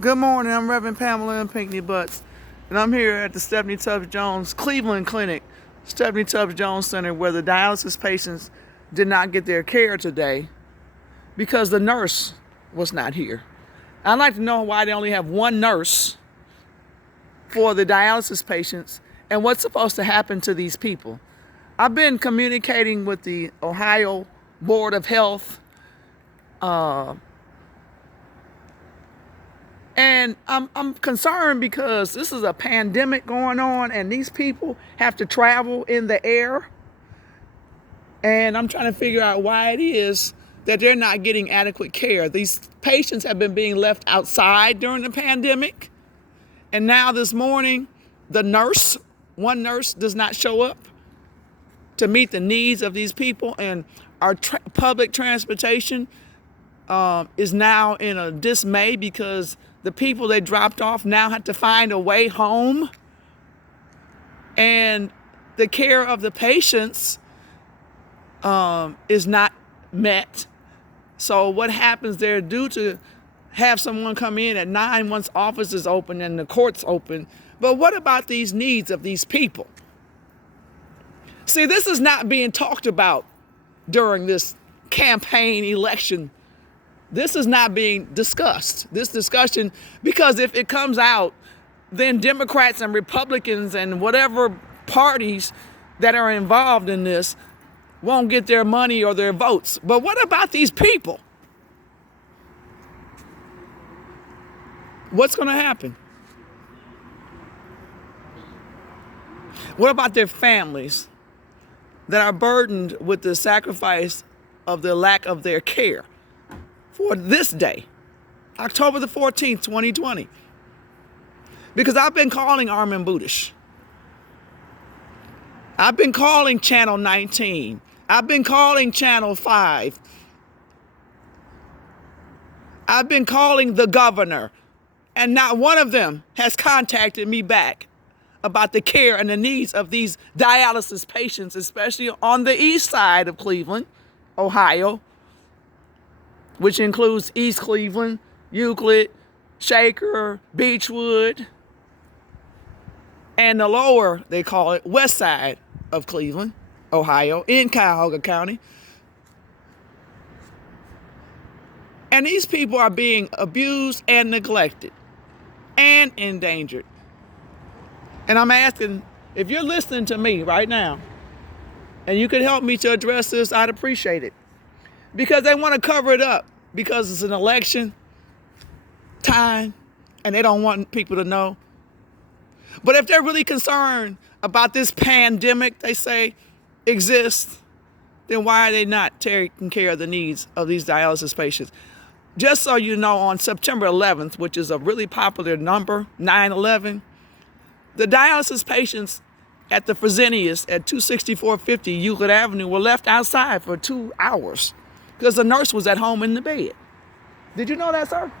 Good morning, I'm Reverend Pamela and Pinckney Butts, and I'm here at the Stephanie Tubbs Jones Cleveland Clinic, Stephanie Tubbs Jones Center, where the dialysis patients did not get their care today because the nurse was not here. I'd like to know why they only have one nurse for the dialysis patients and what's supposed to happen to these people. I've been communicating with the Ohio Board of Health, and I'm concerned because this is a pandemic going on and these people have to travel in the air. And I'm trying to figure out why it is that they're not getting adequate care. These patients have been being left outside during the pandemic. And now this morning, one nurse does not show up to meet the needs of these people. And our public transportation is now in a dismay because the people they dropped off now have to find a way home. And the care of the patients is not met. So what happens, they're due to have someone come in at 9 once office is open and the court's open. But what about these needs of these people? See, this is not being talked about during this campaign election. This is not being discussed, this discussion, because if it comes out, then Democrats and Republicans and whatever parties that are involved in this won't get their money or their votes. But what about these people? What's going to happen? What about their families that are burdened with the sacrifice of the lack of their care for this day, October the 14th, 2020? Because I've been calling Armin Budish. I've been calling Channel 19. I've been calling Channel 5. I've been calling the governor, and not one of them has contacted me back about the care and the needs of these dialysis patients, especially on the east side of Cleveland, Ohio, which includes East Cleveland, Euclid, Shaker, Beechwood, and the lower, they call it, west side of Cleveland, Ohio, in Cuyahoga County. And these people are being abused and neglected and endangered. And I'm asking, if you're listening to me right now, and you could help me to address this, I'd appreciate it. Because they want to cover it up because it's an election time and they don't want people to know. But if they're really concerned about this pandemic they say exists, then why are they not taking care of the needs of these dialysis patients? Just so you know, on September 11th, which is a really popular number, 9/11, the dialysis patients at the Fresenius at 26450 Euclid Avenue were left outside for 2 hours because the nurse was at home in the bed. Did you know that, sir?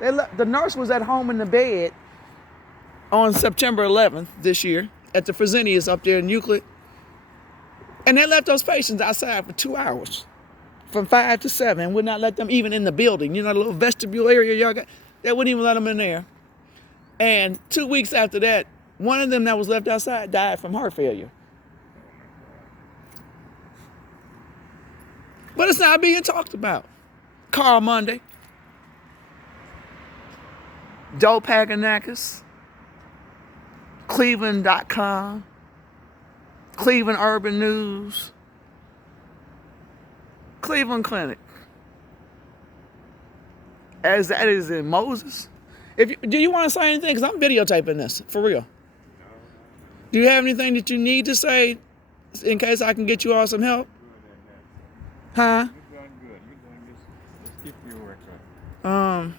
The nurse was at home in the bed on September 11th this year at the Fresenius up there in Euclid. And they left those patients outside for 2 hours, from 5 to 7, and would not let them even in the building. You know, the little vestibule area y'all got? They wouldn't even let them in there. And 2 weeks after that, one of them that was left outside died from heart failure. But it's not being talked about. Carl Monday, Joe Paganakis, Cleveland.com, Cleveland Urban News, Cleveland Clinic. As that is in Moses. Do you want to say anything? Because I'm videotaping this, for real. Do you have anything that you need to say in case I can get you all some help? Huh? You're doing good. Let's keep your work up.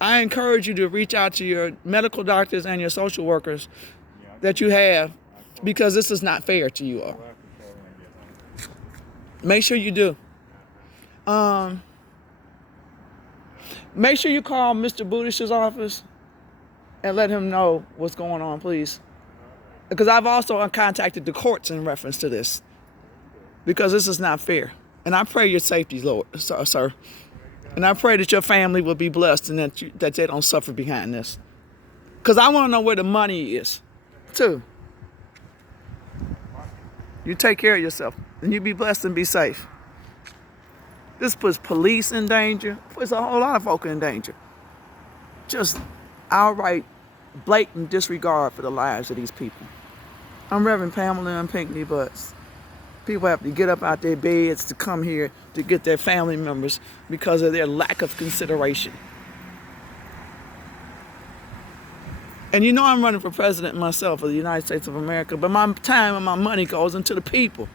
I encourage you to reach out to your medical doctors and your social workers that you have, because this is not fair to you all. Make sure you do. Make sure you call Mr. Budish's office and let him know what's going on, please. Because I've also contacted the courts in reference to this, because this is not fair. And I pray your safety, Lord, sir. And I pray that your family will be blessed and that they don't suffer behind this. Because I want to know where the money is, too. You take care of yourself, and you be blessed and be safe. This puts police in danger, puts a whole lot of folk in danger. Just outright, blatant disregard for the lives of these people. I'm Reverend Pamela and Pinckney Butts. People have to get up out their beds to come here to get their family members because of their lack of consideration. And you know I'm running for president myself of the United States of America, but my time and my money goes into the people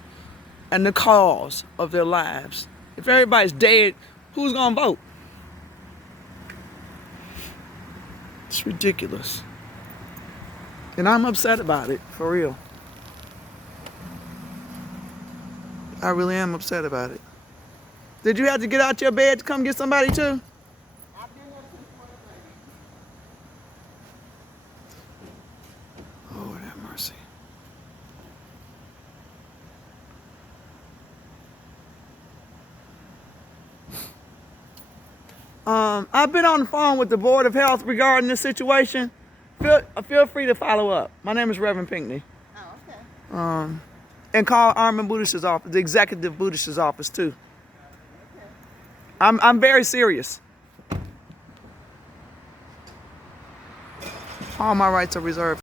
and the cause of their lives. If everybody's dead, who's gonna vote? It's ridiculous. And I'm upset about it, for real. I really am upset about it. Did you have to get out your bed to come get somebody too? Lord have mercy. I've been on the phone with the Board of Health regarding this situation. Feel free to follow up. My name is Reverend Pinckney. Oh, okay. And call Armin Budish's office, the executive Budish's office too. I'm very serious. All my rights are reserved.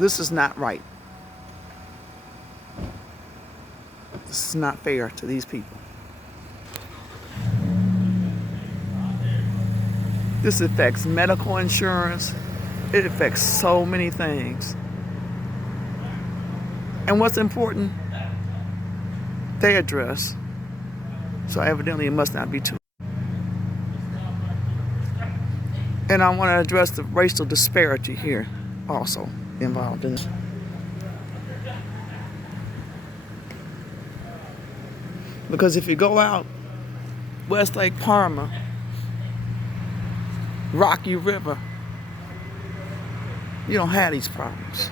This is not right. This is not fair to these people. This affects medical insurance. It affects so many things. And what's important, they address. So evidently it must not be too. And I want to address the racial disparity here also involved in this. Because if you go out Westlake, Parma, Rocky River, you don't have these problems.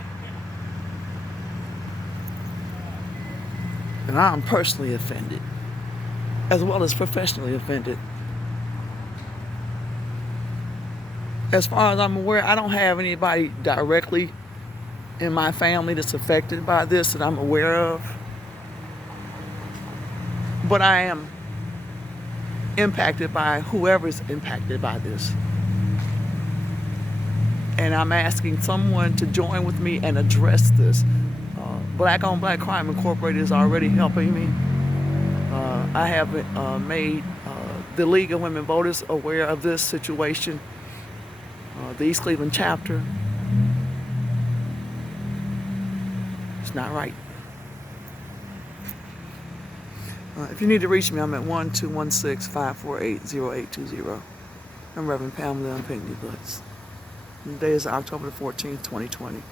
And I'm personally offended, as well as professionally offended. As far as I'm aware, I don't have anybody directly in my family that's affected by this that I'm aware of. But I am impacted by whoever's impacted by this. And I'm asking someone to join with me and address this. Black on Black Crime Incorporated is already helping me. I have made the League of Women Voters aware of this situation, the East Cleveland chapter. It's not right. If you need to reach me, I'm at 1-216-548-0820. I'm Reverend Pamela Pinckney Butts. The day is October the 14th, 2020.